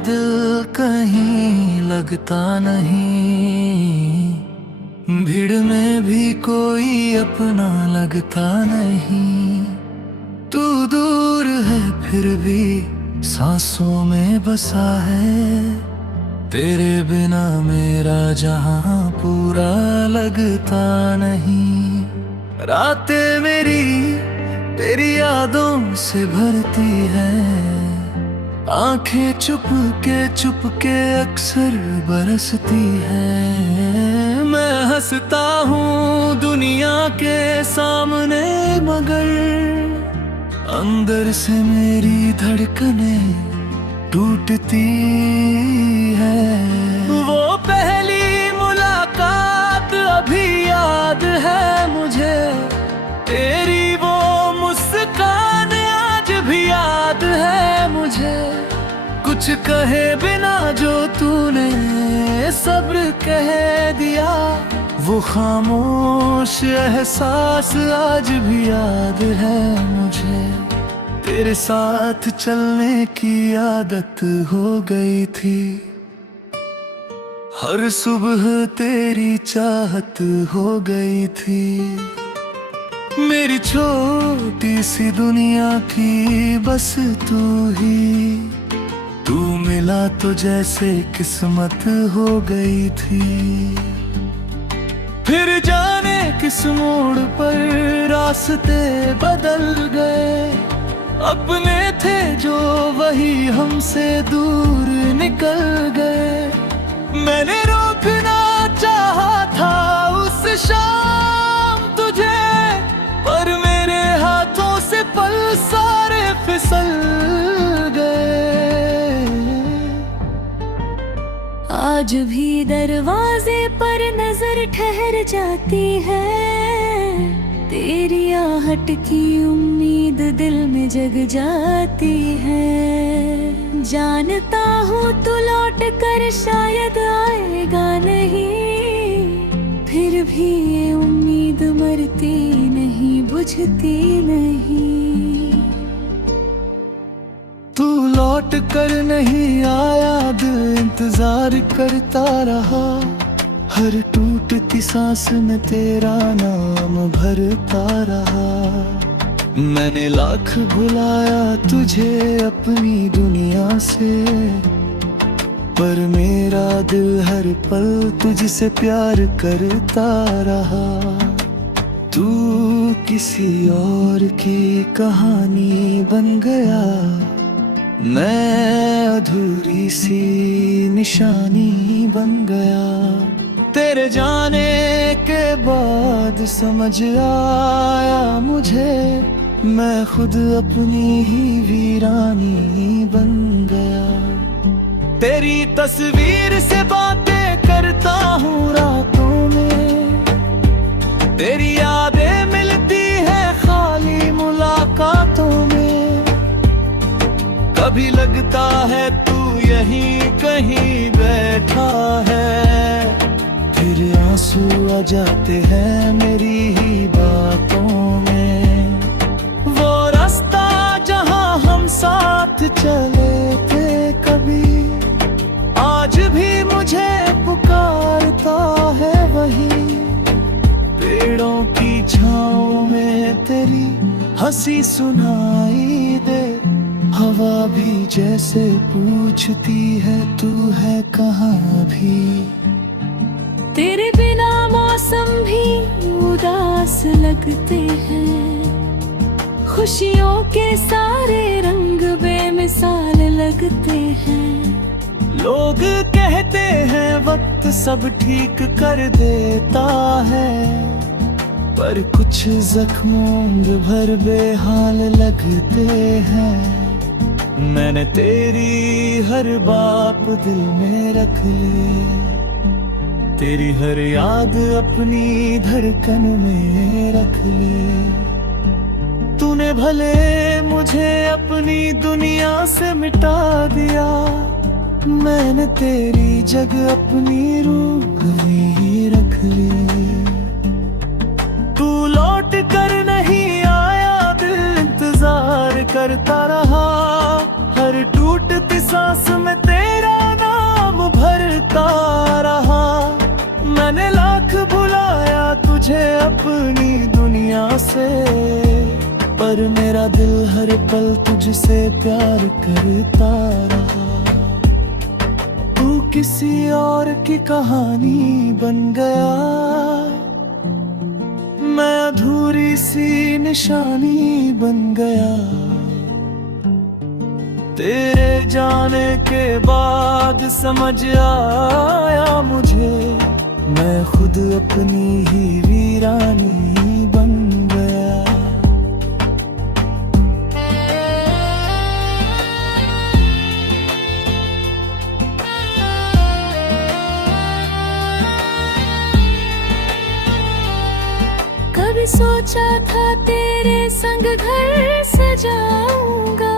दिल कहीं लगता नहीं, भीड़ में भी कोई अपना लगता नहीं। तू दूर है फिर भी सांसों में बसा है, तेरे बिना मेरा जहां पूरा लगता नहीं। रातें मेरी तेरी यादों से भरती है, आंखें चुप के अक्सर बरसती है। मैं हंसता हूँ दुनिया के सामने, मगर अंदर से मेरी धड़कनें टूटती है। वो पहली मुलाकात अभी याद है मुझे, तेरी वो मुस्कान आज भी याद है मुझे। कुछ कहे बिना जो तूने सब्र कह दिया, वो खामोश एहसास आज भी याद है मुझे। तेरे साथ चलने की आदत हो गई थी, हर सुबह तेरी चाहत हो गई थी। मेरी छोटी सी दुनिया की बस तू ही, तू मिला तो जैसे किस्मत हो गई थी। फिर जाने किस मोड़ पर रास्ते बदल गए, अपने थे जो वही हमसे दूर निकल गए। मैंने रोकना चाहा था उस शाम तुझे, पर मेरे हाथों से पल सारे फिसल गए। आज भी दरवाजे पर नजर ठहर जाती है, तेरी आहट की उम्मीद दिल में जग जाती है। जानता हूँ तू लौट कर शायद आएगा नहीं, फिर भी ये उम्मीद मरती नहीं, बुझती नहीं। तू लौट कर नहीं आया, दिल इंतजार करता रहा। हर टूटती सांस में तेरा नाम भरता रहा। मैंने लाख भुलाया तुझे अपनी दुनिया से, पर मेरा दिल हर पल तुझसे प्यार करता रहा। तू किसी और की कहानी बन गया, मैं अधूरी सी निशानी बन गया। तेरे जाने के बाद समझ आया मुझे, मैं खुद अपनी ही वीरानी बन गया। तेरी तस्वीर से बातें करता हूँ रातों में, तेरी यादें मिलती है खाली मुलाकातों में। कभी लगता है तू यहीं कहीं बैठा है, फिर आंसू आ जाते हैं मेरी ही बातों में। वो रास्ता जहां हम साथ चले थे कभी, आज भी मुझे पुकारता है वही। पेड़ों की छांव में तेरी हंसी सुनाई दे, हवा भी जैसे पूछती है तू है कहाँ भी। तेरे बिना मौसम भी उदास लगते हैं, खुशियों के सारे रंग बेमिसाल लगते हैं। लोग कहते हैं वक्त सब ठीक कर देता है, पर कुछ जख्मों भर बेहाल लगते हैं। मैंने तेरी हर बात दिल में रख ली, तेरी हर याद अपनी धड़कन में रख ली। तूने भले मुझे अपनी दुनिया से मिटा दिया, मैंने तेरी जगह अपनी रूह में रख ली। तू लौट कर नहीं आया, दिल इंतजार करता रहा। हर टूटती सांस में तेरे मुझे अपनी दुनिया से, पर मेरा दिल हर पल तुझसे प्यार करता रहा। तू किसी और की कहानी बन गया, मैं अधूरी सी निशानी बन गया। तेरे जाने के बाद समझ आया मुझे, मैं खुद अपनी ही वीरानी बन गया। कभी सोचा था तेरे संग घर सजाऊंगा,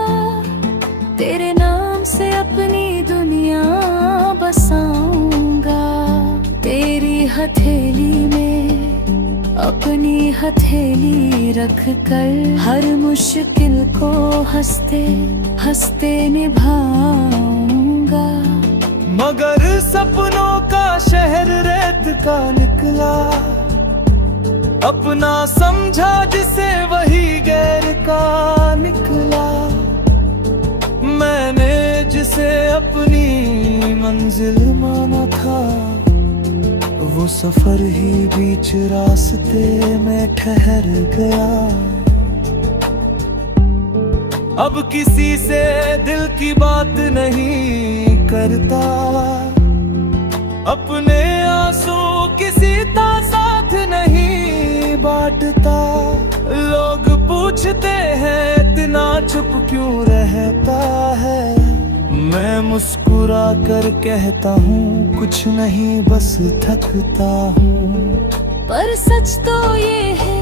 तेरे नाम से अपनी दुनिया बसाऊंगा। तेरी हथेली में अपनी हथेली रख कर हर मुश्किल को हंसते हंसते निभाऊंगा। मगर सपनों का शहर रेत का निकला, अपना समझा जिसे वही गैर का निकला। मैंने जिसे अपनी मंजिल माना था, वो सफर ही बीच रास्ते में ठहर गया। अब किसी से दिल की बात नहीं करता, अपने आंसू किसी का साथ नहीं बांटता। लोग पूछते हैं इतना चुप क्यों रहता है, मैं मुस्कुरा कर कहता हूँ कुछ नहीं बस थकता हूँ। पर सच तो ये है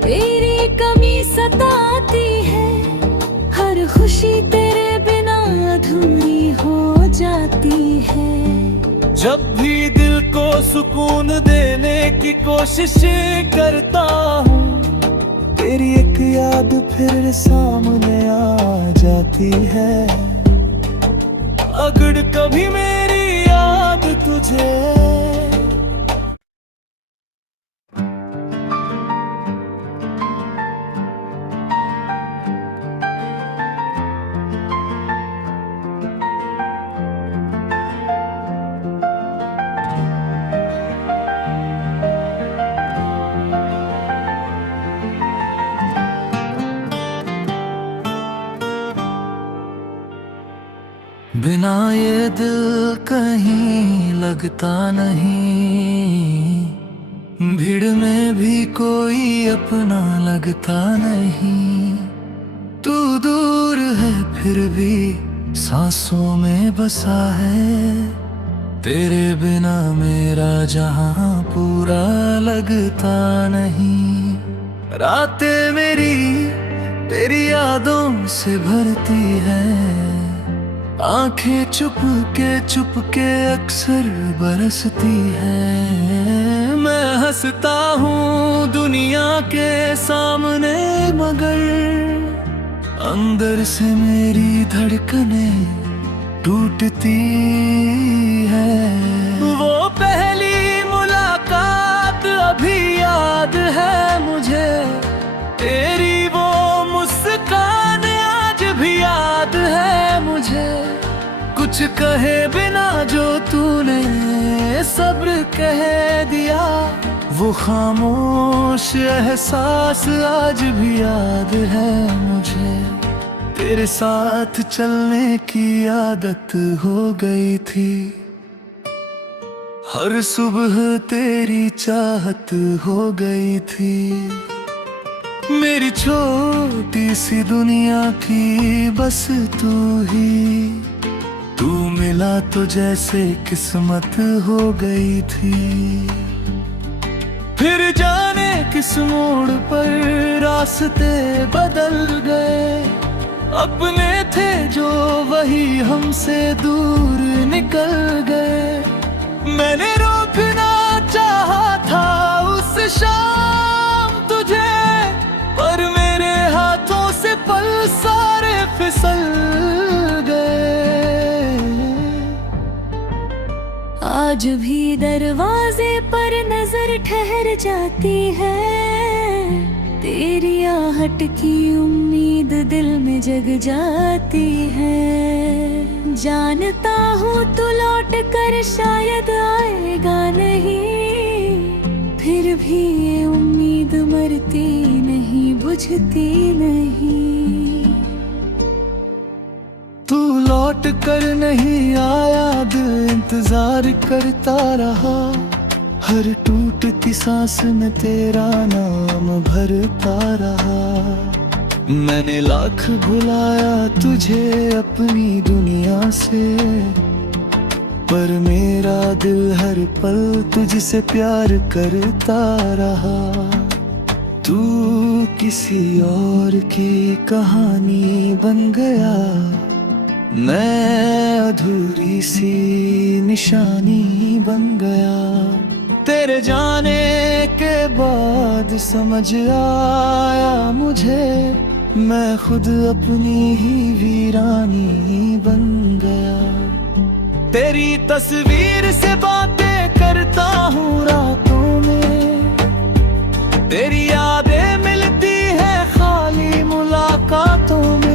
तेरी कमी सताती है, हर खुशी तेरे बिना अधूरी हो जाती है। जब भी दिल को सुकून देने की कोशिश करता हूँ, तेरी एक याद फिर सामने आ जाती है। अगर कभी मेरी याद तुझे बिना ये दिल कहीं लगता नहीं, भीड़ में भी कोई अपना लगता नहीं। तू दूर है फिर भी सांसों में बसा है, तेरे बिना मेरा जहां पूरा लगता नहीं। रातें मेरी तेरी यादों से भरती है, आंखें चुप के अक्सर बरसती है। मैं हंसता हूँ दुनिया के सामने, मगर अंदर से मेरी धड़कनें टूटती है। वो पहली मुलाकात अभी याद है मुझे, तेरी वो मुस्कान आज भी याद है मुझे। कुछ कहे बिना जो तूने सब्र कह दिया, वो खामोश एहसास आज भी याद है मुझे। तेरे साथ चलने की आदत हो गई थी, हर सुबह तेरी चाहत हो गई थी। मेरी छोटी सी दुनिया की बस तू ही, तू मिला तो जैसे किस्मत हो गई थी। फिर जाने किस मोड़ पर रास्ते बदल गए, अपने थे जो वही हमसे दूर निकल गए। मैंने रोकना चाहा था उस शाम तुझे, पर मेरे हाथों से पल सारे फिसल गए। आज भी दरवाजे पर नजर ठहर जाती है, तेरी आहट की उम्मीद दिल में जग जाती है। जानता हूँ तू लौट कर शायद आएगा नहीं, फिर भी ये उम्मीद मरती नहीं, बुझती नहीं। तू लौट कर नहीं आया, दिल इंतजार करता रहा, हर टूटती सांस में तेरा नाम भरता रहा। मैंने लाख भुलाया तुझे अपनी दुनिया से, पर मेरा दिल हर पल तुझसे प्यार करता रहा। तू किसी और की कहानी बन गया, मैं अधूरी सी निशानी बन गया। तेरे जाने के बाद समझ आया मुझे, मैं खुद अपनी ही वीरानी बन गया। तेरी तस्वीर से बातें करता हूँ रातों में, तेरी यादें मिलती है खाली मुलाकातों में।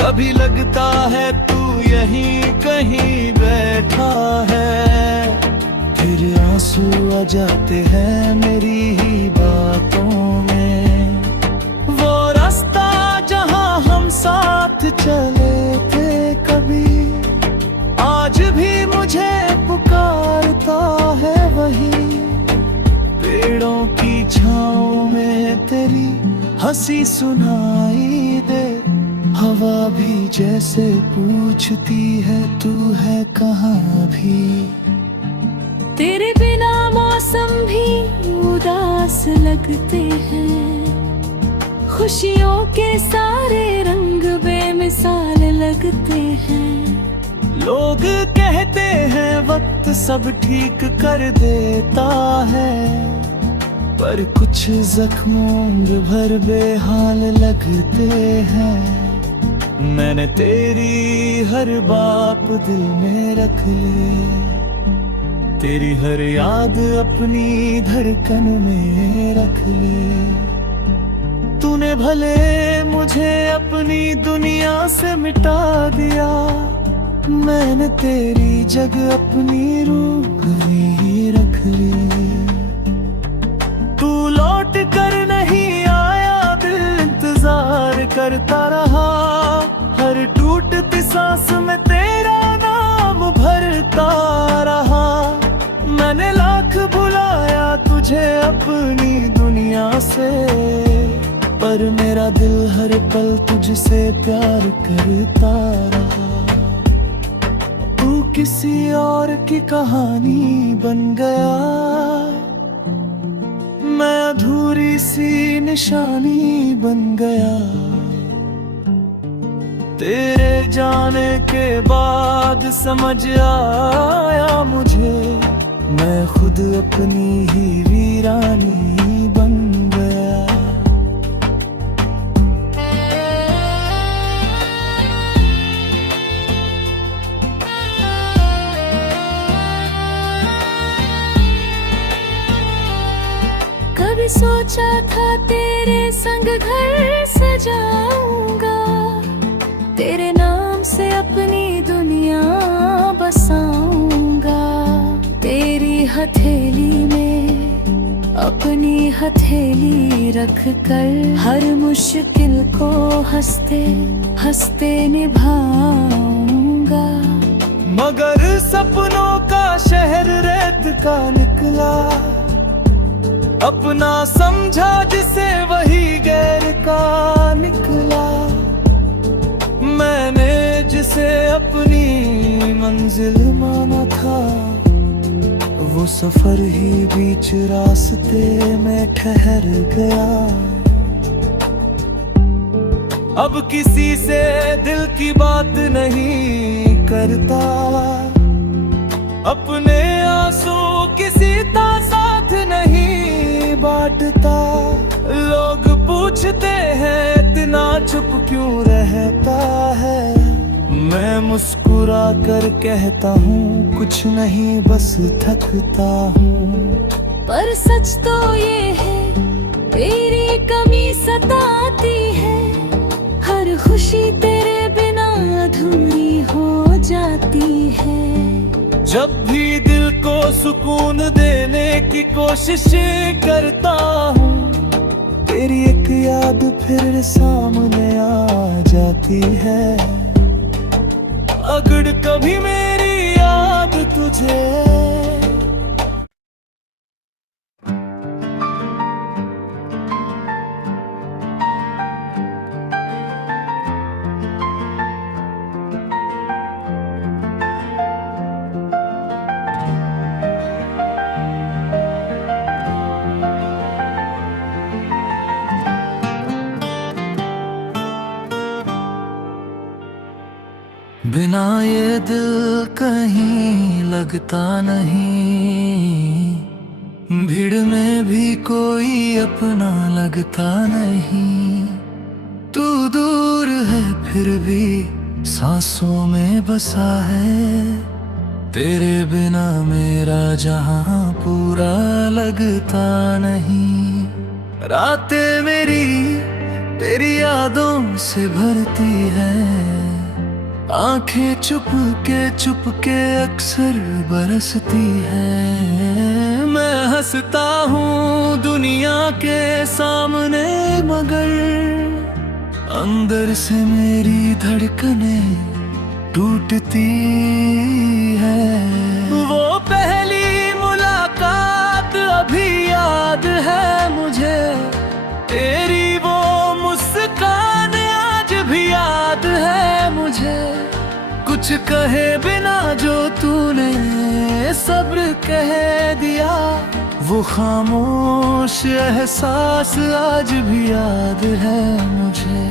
कभी लगता है तू यहीं कहीं बैठा है, फिर आंसू आ जाते हैं मेरी ही बातों में। वो रास्ता जहां हम साथ चले थे कभी, आज भी मुझे पुकारता है वही। पेड़ों की छाँव में तेरी हंसी सुनाई दे, हवा भी जैसे पूछती है तू है कहाँ भी। तेरे बिना मौसम भी उदास लगते हैं, खुशियों के सारे रंग बेमिसाल लगते हैं। लोग कहते हैं वक्त सब ठीक कर देता है, पर कुछ जख्मों भर बेहाल लगते हैं। मैंने तेरी हर बात दिल में रख ली, तेरी हर याद अपनी धड़कन में रख ली। तूने भले मुझे अपनी दुनिया से मिटा दिया, मैंने तेरी जगह अपनी रूह में ही रख ली। तू लौट कर नहीं आया, दिल इंतजार करता रहा, हर टूटती सांस में तेरा नाम भरता रहा। मैंने लाख भुलाया तुझे अपनी दुनिया से, पर मेरा दिल हर पल तुझसे प्यार करता रहा। तू किसी और की कहानी बन गया, मैं अधूरी सी निशानी बन गया। तेरे जाने के बाद समझ आया मुझे, मैं खुद अपनी ही वीरानी बन गया। कभी सोचा था तेरे संग घर सजाऊंगा, तेरे नाम से अपनी दुनिया बसाऊंगा। तेरी हथेली में अपनी हथेली रख कर, हर मुश्किल को हंसते हंसते निभाऊंगा। मगर सपनों का शहर रेत का निकला, अपना समझा जिसे वही गैर का निकला। मैंने जिसे अपनी मंजिल माना था, वो सफर ही बीच रास्ते में ठहर गया। अब किसी से दिल की बात नहीं करता, अपने आंसू किसी का साथ नहीं बांटता। लोग पूछते हैं इतना चुप क्यों रहता है, मैं मुस्कुरा कर कहता हूँ कुछ नहीं बस थकता हूँ। पर सच तो ये है तेरी कमी सताती है, हर खुशी तेरे बिना अधूरी हो जाती है। जब भी दिल को सुकून देने की कोशिश करता हूँ, तेरी एक याद फिर सामने आ जाती है। अगर कभी मेरी याद तुझे बिना ये दिल कहीं लगता नहीं, भीड़ में भी कोई अपना लगता नहीं। तू दूर है फिर भी सांसों में बसा है, तेरे बिना मेरा जहां पूरा लगता नहीं। रातें मेरी तेरी यादों से भरती है, आंखें चुप के अक्सर बरसती है। मैं हंसता हूँ दुनिया के सामने, मगर अंदर से मेरी धड़कनें टूटती है। वो पहली मुलाकात अभी याद है मुझे, तेरी वो मुस्कान आज भी याद है मुझे। कुछ कहे बिना जो तूने सब्र कह दिया, वो खामोश एहसास आज भी याद है मुझे।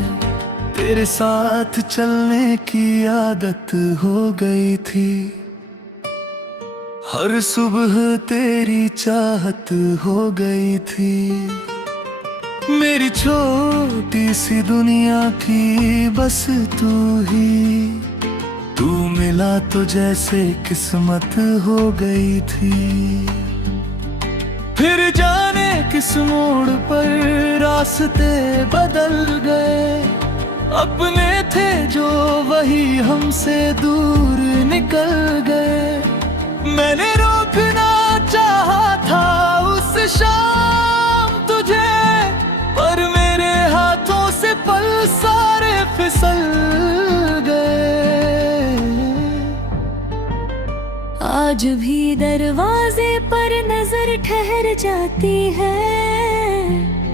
तेरे साथ चलने की आदत हो गई थी, हर सुबह तेरी चाहत हो गई थी। मेरी छोटी सी दुनिया की बस तू ही, तू मिला तो जैसे किस्मत हो गई थी। फिर जाने किस मोड़ पर रास्ते बदल गए, अपने थे जो वही हमसे दूर निकल गए। मैंने रोकना चाहा था उस शाम तुझे, पर मेरे हाथों से पल सारे फिसल गए। आज भी दरवाजे पर नजर ठहर जाती है,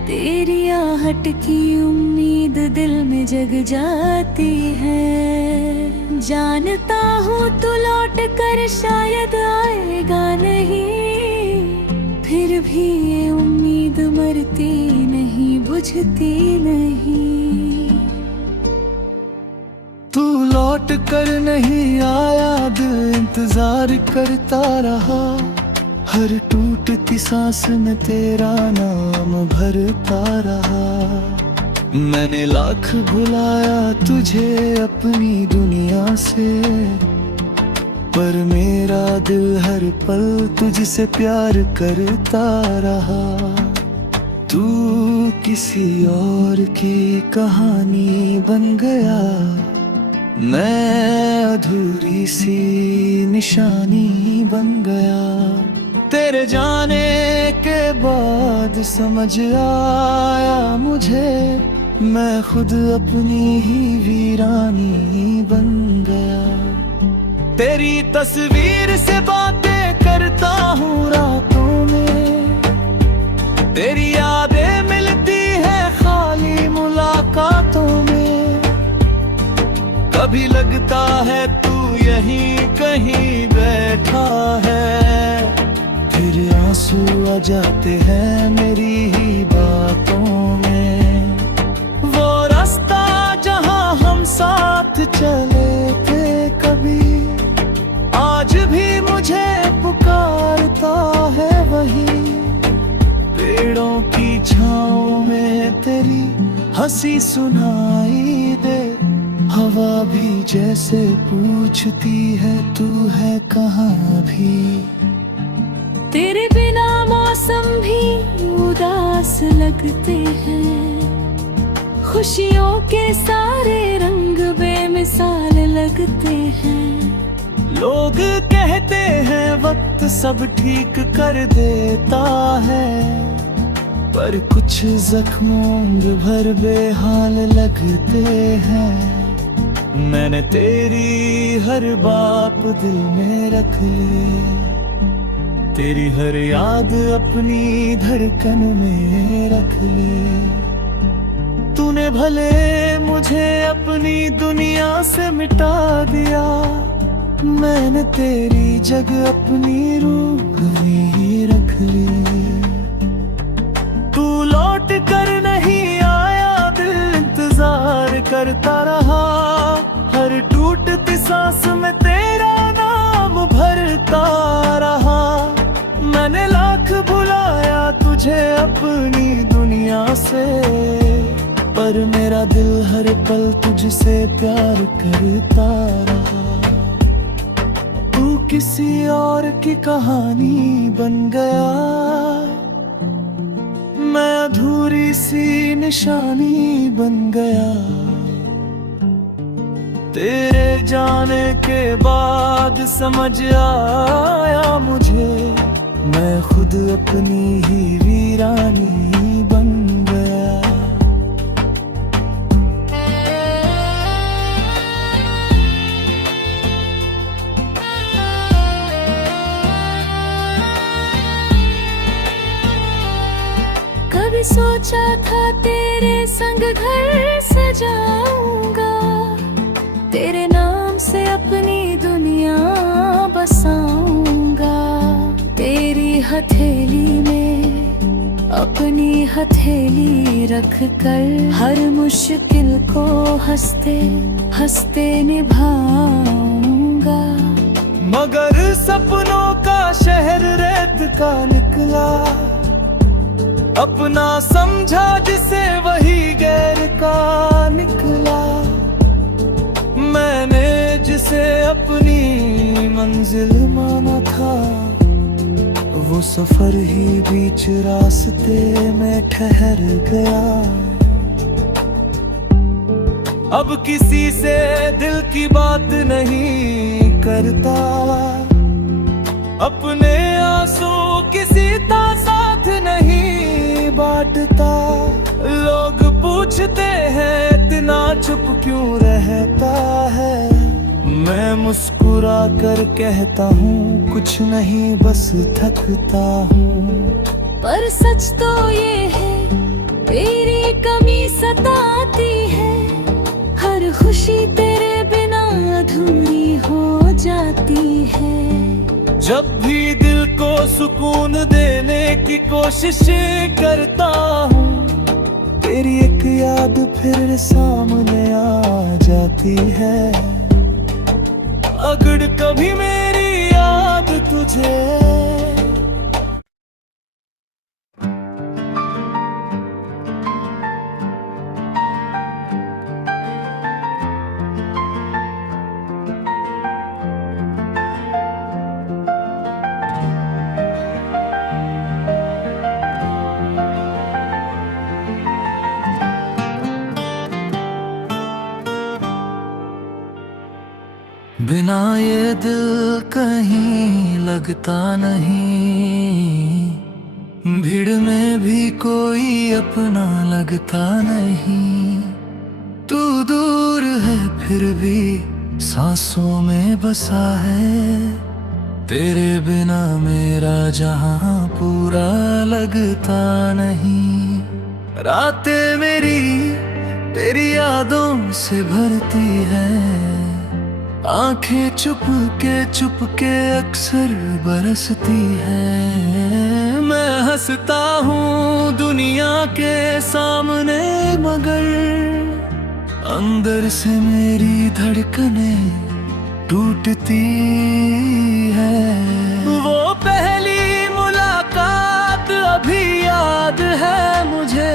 तेरी आहट की उम्मीद दिल में जग जाती है। जानता हूँ तू लौट कर शायद आएगा नहीं, फिर भी ये उम्मीद मरती नहीं, बुझती नहीं। तू लौट कर नहीं आया, दिल इंतजार करता रहा, हर टूटती सांस में तेरा नाम भरता रहा। मैंने लाख भुलाया तुझे अपनी दुनिया से, पर मेरा दिल हर पल तुझसे प्यार करता रहा। तू किसी और की कहानी बन गया, मैं अधूरी सी निशानी बन गया। तेरे जाने के बाद समझ आया मुझे, मैं खुद अपनी ही वीरानी बन गया। तेरी तस्वीर से बातें करता हूँ रातों में, तेरी यादें मिलती है खाली मुलाकातों में। कभी लगता है तू यहीं कहीं बैठा है, फिर आंसू आ जाते हैं मेरी ही बातों में। वो रास्ता जहां हम साथ चले थे कभी, आज भी मुझे पुकारता है वही। पेड़ों की छाँव में तेरी हंसी सुनाई दे, हवा हवा भी जैसे पूछती है तू है कहाँ भी। तेरे बिना मौसम भी उदास लगते हैं, खुशियों के सारे रंग बेमिसाल लगते हैं। लोग कहते हैं वक्त सब ठीक कर देता है, पर कुछ जख्मों उम्र भर बेहाल लगते हैं। मैंने तेरी हर बात दिल में रख ली, तेरी हर याद अपनी धड़कन में रख ली। तूने भले मुझे अपनी दुनिया से मिटा दिया, मैंने तेरी जगह अपनी रूह में रख ली। तू लौट कर नहीं आया, दिल इंतजार करता रहा, हर टूटती सांस में तेरा नाम भरता रहा। मैंने लाख बुलाया तुझे अपनी दुनिया से, पर मेरा दिल हर पल तुझसे प्यार करता रहा। तू किसी और की कहानी बन गया, मैं अधूरी सी निशानी बन गया। तेरे जाने के बाद समझ आया मुझे, मैं खुद अपनी ही वीरानी बन गया। कभी सोचा था तेरे संग घर सजाऊंगा, तेरे नाम से अपनी दुनिया बसाऊंगा। तेरी हथेली में अपनी हथेली रख कर हर मुश्किल को हंसते हंसते निभाऊंगा। मगर सपनों का शहर रेत का निकला, अपना समझा जिसे वही गैर का निकला। मैंने जिसे अपनी मंजिल माना था, वो सफर ही बीच रास्ते में ठहर गया। अब किसी से दिल की बात नहीं करता, अपने आंसू किसी का साथ नहीं बांटता। लोग पूछते हैं इतना चुप क्यों रहता है, मैं मुस्कुरा कर कहता हूँ कुछ नहीं बस थकता हूँ। पर सच तो ये है तेरी कमी सताती है, हर खुशी तेरे बिना अधूरी हो जाती है। जब भी दिल को सुकून देने की कोशिश करता हूँ, तेरी एक याद फिर सामने आ जाती है। अगर कभी मेरी याद तुझे बिना ये दिल कहीं लगता नहीं, भीड़ में भी कोई अपना लगता नहीं। तू दूर है फिर भी सांसों में बसा है, तेरे बिना मेरा जहां पूरा लगता नहीं। रातें मेरी तेरी यादों से भरती है, आंखें चुप के अक्सर बरसती है। मैं हंसता हूँ दुनिया के सामने, मगर अंदर से मेरी धड़कनें टूटती है। वो पहली मुलाकात अभी याद है मुझे,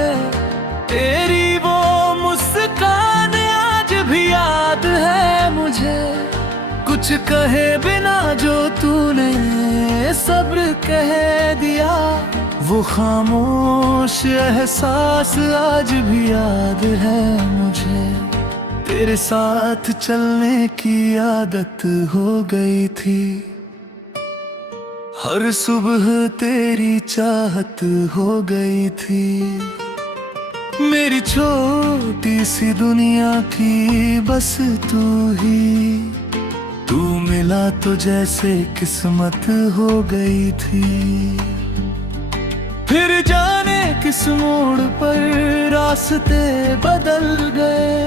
तेरी वो मुस्कान आज भी याद कुछ कहे बिना जो तूने सब्र कह दिया, वो खामोश एहसास आज भी याद है मुझे। तेरे साथ चलने की आदत हो गई थी, हर सुबह तेरी चाहत हो गई थी। मेरी छोटी सी दुनिया की बस तू ही, तू मिला तो जैसे किस्मत हो गई थी। फिर जाने किस मोड़ पर रास्ते बदल गए,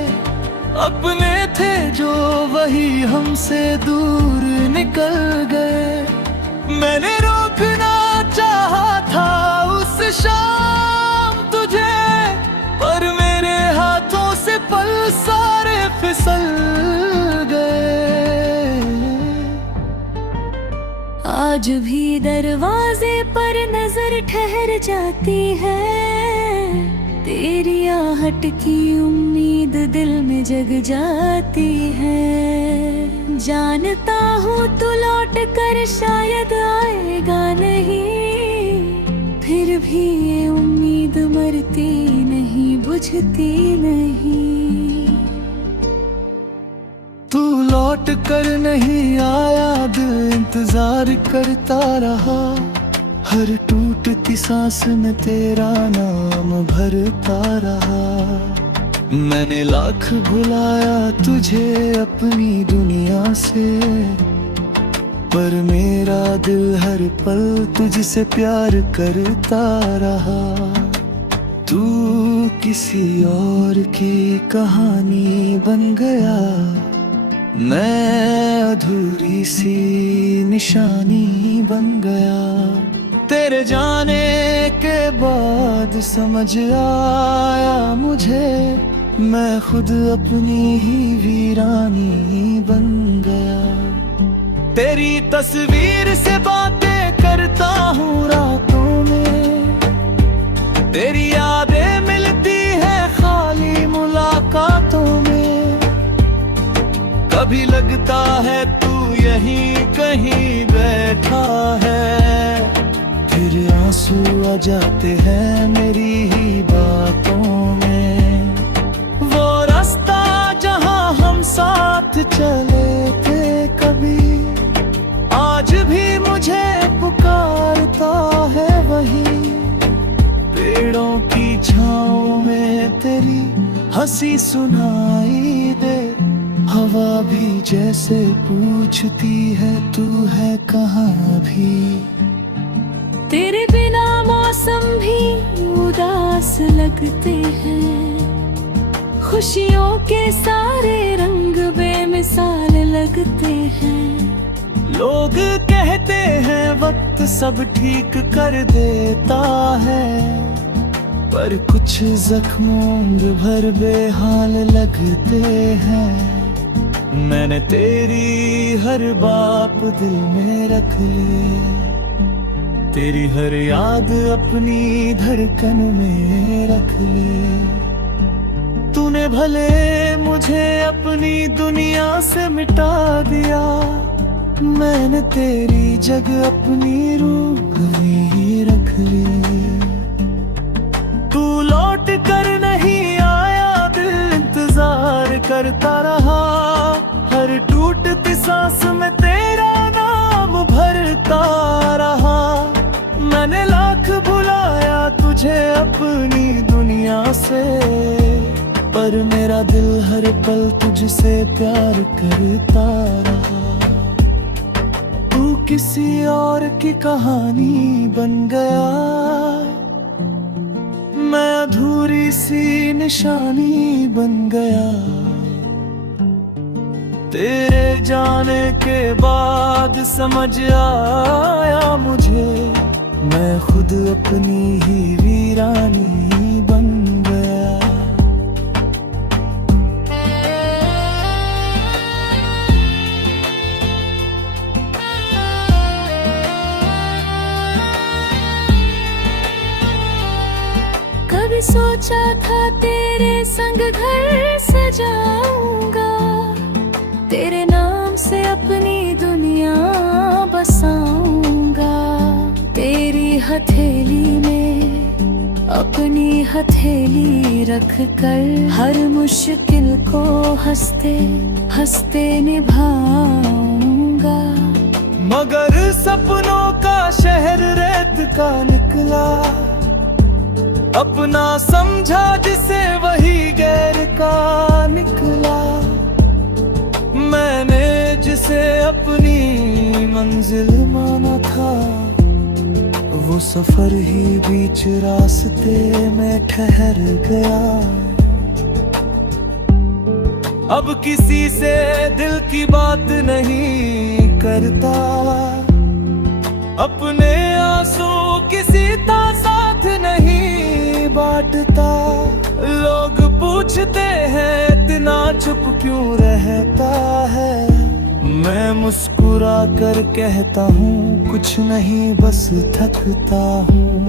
अपने थे जो वही हमसे दूर निकल गए। मैंने रोकना चाहा था उस शाम तुझे, पर मेरे हाथों से पल सारे फिसल गए। आज भी दरवाजे पर नजर ठहर जाती है, तेरी आहट की उम्मीद दिल में जग जाती है। जानता हूँ तू लौट कर शायद आएगा नहीं, फिर भी ये उम्मीद मरती नहीं, बुझती नहीं। तू लौट कर नहीं आया, दिल इंतजार करता रहा, हर टूटती सांस में तेरा नाम भरता रहा। मैंने लाख भुलाया तुझे अपनी दुनिया से, पर मेरा दिल हर पल तुझसे प्यार करता रहा। तू किसी और की कहानी बन गया, मैं अधूरी सी निशानी बन गया। तेरे जाने के बाद समझ आया मुझे, मैं खुद अपनी ही वीरानी बन गया। तेरी तस्वीर से बातें करता हूँ रातों में, तेरी यादें मिलती है खाली मुलाकातों में। कभी लगता है तू यहीं कहीं बैठा है, फिर आंसू आ जाते हैं मेरी ही बातों में। वो रास्ता जहां हम साथ चले थे कभी, आज भी मुझे पुकारता है वही। पेड़ों की छांव में तेरी हंसी सुनाई दे, हवा भी जैसे पूछती है तू है कहाँ भी। तेरे बिना मौसम भी उदास लगते हैं, खुशियों के सारे रंग बेमिसाल लगते हैं। लोग कहते हैं वक्त सब ठीक कर देता है, पर कुछ जख्मों भर बेहाल लगते हैं। मैंने तेरी हर बात दिल में रख ली, तेरी हर याद अपनी धड़कन में रख ली। तूने भले मुझे अपनी दुनिया से मिटा दिया, मैंने तेरी जगह अपनी रूह में ही रख ली। तू लौट कर नहीं आया, दिल इंतजार करता रहा, हर टूटती सांस में तेरा नाम भरता रहा। मैंने लाख भुलाया तुझे अपनी दुनिया से, पर मेरा दिल हर पल तुझसे प्यार करता रहा। तू किसी और की कहानी बन गया, मैं अधूरी सी निशानी बन गया। तेरे जाने के बाद समझ आया मुझे, मैं खुद अपनी ही वीरानी बन गया। कभी सोचा था तेरे संग घर सजाऊंगा, तेरे नाम से अपनी हथेली में अपनी हथेली रख कर हर मुश्किल को हंसते हंसते निभाऊंगा। मगर सपनों का शहर रेत का निकला, अपना समझा जिसे वही गैर का निकला। मैंने जिसे अपनी मंजिल माना था, वो सफर ही बीच रास्ते में ठहर गया। अब किसी से दिल की बात नहीं करता, अपने आंसू किसी का साथ नहीं बांटता। लोग पूछते हैं इतना चुप क्यों रहता है, मैं मुस्कुरा कर कहता हूँ कुछ नहीं बस थकता हूँ।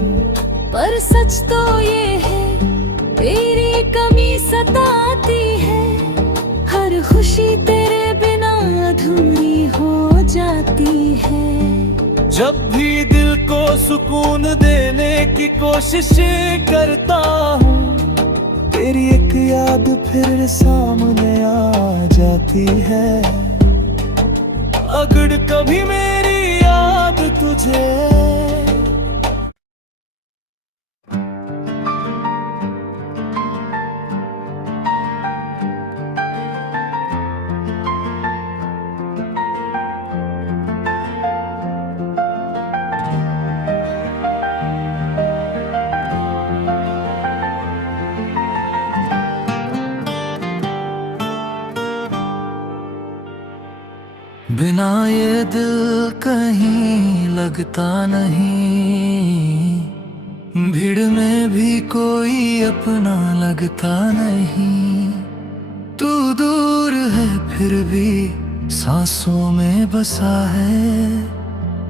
पर सच तो ये है तेरी कमी सताती है, हर खुशी तेरे बिना अधूरी हो जाती है। जब भी दिल को सुकून देने की कोशिश करता हूँ, तेरी एक याद फिर सामने आ जाती है। अगर कभी मेरी याद तुझे बिना ये दिल कहीं लगता नहीं, भीड़ में भी कोई अपना लगता नहीं। तू दूर है फिर भी सांसों में बसा है,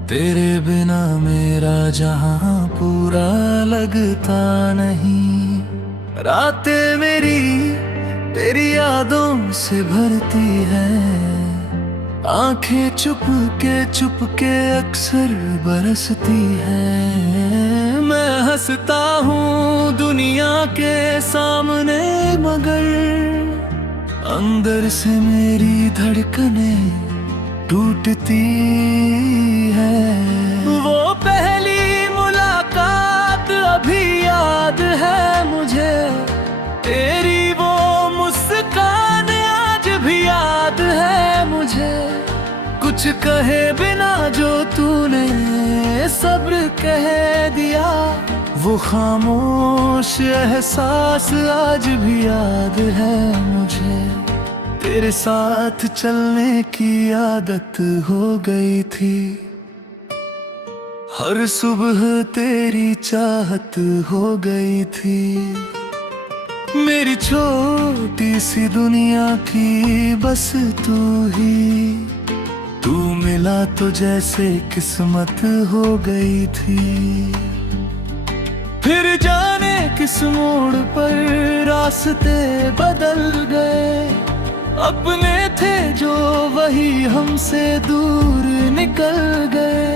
तेरे बिना मेरा जहां पूरा लगता नहीं। रातें मेरी तेरी यादों से भरती है, आंखें चुप के अक्सर बरसती है। मैं हंसता हूँ दुनिया के सामने, मगर अंदर से मेरी धड़कनें टूटती है। वो पहली मुलाकात अभी याद है मुझे, तेरी वो मुस्कान आज भी याद है मुझे। कुछ कहे बिना जो तूने सब्र कह दिया, वो खामोश एहसास आज भी याद है मुझे। तेरे साथ चलने की आदत हो गई थी, हर सुबह तेरी चाहत हो गई थी। मेरी छोटी सी दुनिया की बस तू ही, तू मिला तो जैसे किस्मत हो गई थी। फिर जाने किस मोड़ पर रास्ते बदल गए, अपने थे जो वही हमसे दूर निकल गए।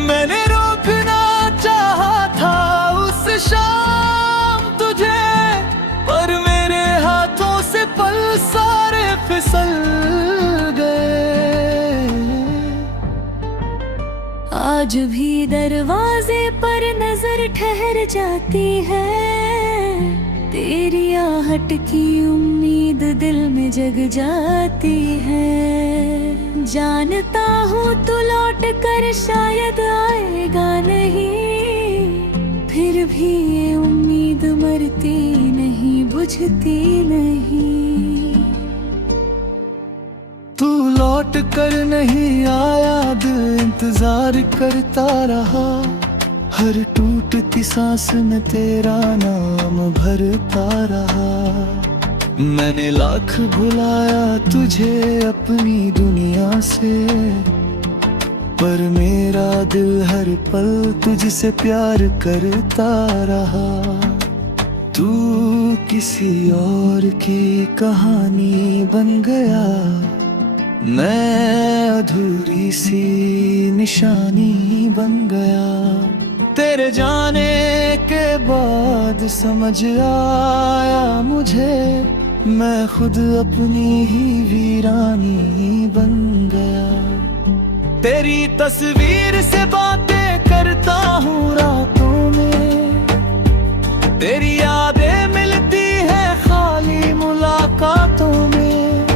मैंने रोकना चाहा था उस शाम तुझे, पर मेरे हाथों से पल सारे फिसल गए। आज भी दरवाजे पर नजर ठहर जाती है, तेरी आहट की उम्मीद दिल में जग जाती है। जानता हूँ तू लौट कर शायद आएगा नहीं, फिर भी ये उम्मीद मरती नहीं बुझती नहीं। तू लौट कर नहीं आया, दिल इंतजार करता रहा, हर टूटती सांस में तेरा नाम भरता रहा। मैंने लाख भुलाया तुझे अपनी दुनिया से, पर मेरा दिल हर पल तुझसे प्यार करता रहा। तू किसी और की कहानी बन गया, मैं अधूरी सी निशानी बन गया। तेरे जाने के बाद समझ आया मुझे, मैं खुद अपनी ही वीरानी बन गया। तेरी तस्वीर से बातें करता हूँ रातों में, तेरी यादें मिलती है खाली मुलाकातों में।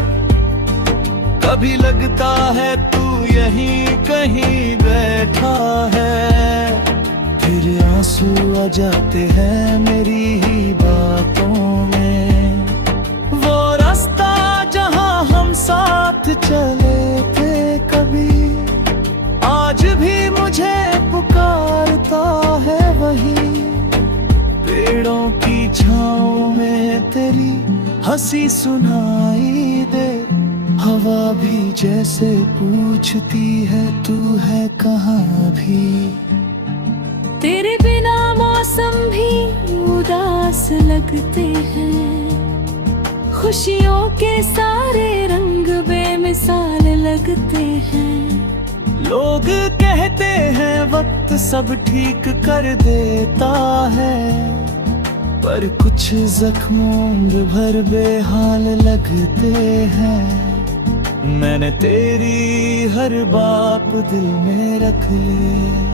कभी लगता है तू यहीं कहीं बैठा है, फिर आंसू आ जाते हैं मेरी ही बातों में। वो रास्ता जहां हम साथ चले थे कभी, आज भी मुझे पुकारता है वही। पेड़ों की छाँव में तेरी हंसी सुनाई दे, हवा भी जैसे पूछती है तू है कहाँ भी। तेरे बिना मौसम भी उदास लगते हैं, खुशियों के सारे रंग बेमिसाल लगते हैं। लोग कहते हैं वक्त सब ठीक कर देता है, पर कुछ जख्मों उम्र भर बेहाल लगते हैं। मैंने तेरी हर बात दिल में रख ली,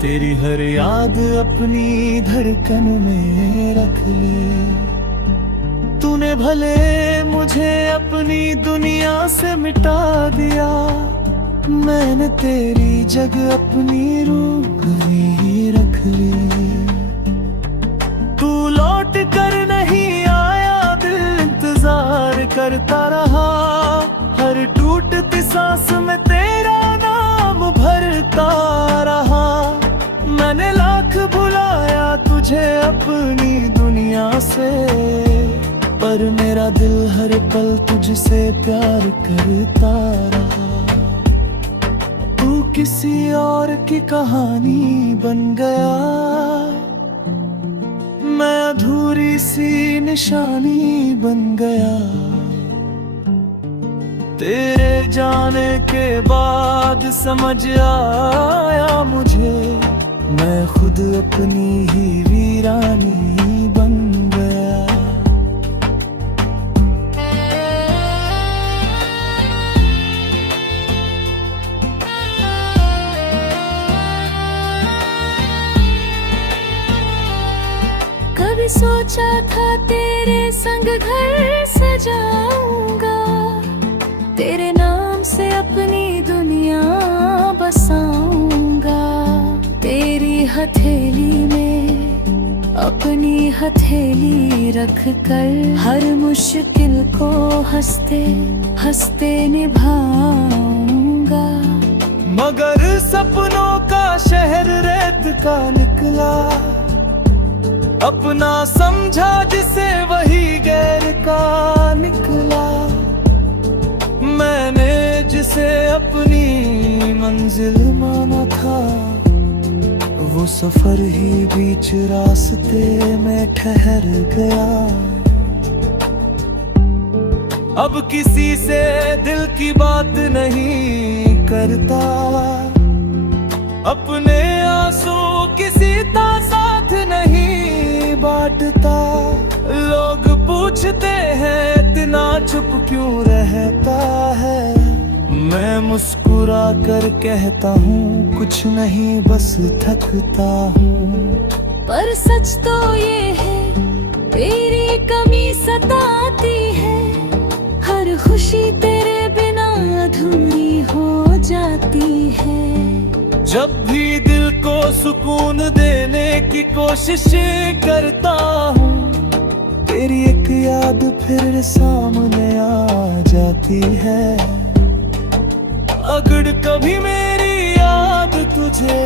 तेरी हर याद अपनी धड़कन में रख ली। तूने भले मुझे अपनी दुनिया से मिटा दिया, मैंने तेरी जगह अपनी रूह ही रख ली। तू लौट कर नहीं आया, दिल इंतजार करता रहा, हर टूटती सांस में तेरा नाम भरता रहा। मैंने लाख बुलाया तुझे अपनी दुनिया से, पर मेरा दिल हर पल तुझसे प्यार करता रहा। तू किसी और की कहानी बन गया, मैं अधूरी सी निशानी बन गया। तेरे जाने के बाद समझ आया मुझे, मैं खुद अपनी ही वीरानी बन गया। कभी सोचा था तेरे संग घर सजाऊंगा, तेरे नाम से अपनी दुनिया बसाऊंगा। तेरी हथेली में अपनी हथेली रख कर, हर मुश्किल को हंसते हंसते निभाऊंगा। मगर सपनों का शहर रेत का निकला, अपना समझा जिसे वही गैर का निकला। मैंने जिसे अपनी मंजिल माना था, वो सफर ही बीच रास्ते में ठहर गया। अब किसी से दिल की बात नहीं करता, अपने आंसू किसी का साथ नहीं बांटता। लोग पूछते हैं इतना चुप क्यों रहता है, मैं मुस्कुरा कर कहता हूँ कुछ नहीं बस थकता हूँ। पर सच तो ये है तेरी कमी सताती है, हर खुशी तेरे बिना अधूरी हो जाती है। जब भी दिल को सुकून देने की कोशिश करता हूँ, तेरी एक याद फिर सामने आ जाती है। अगर कभी मेरी याद तुझे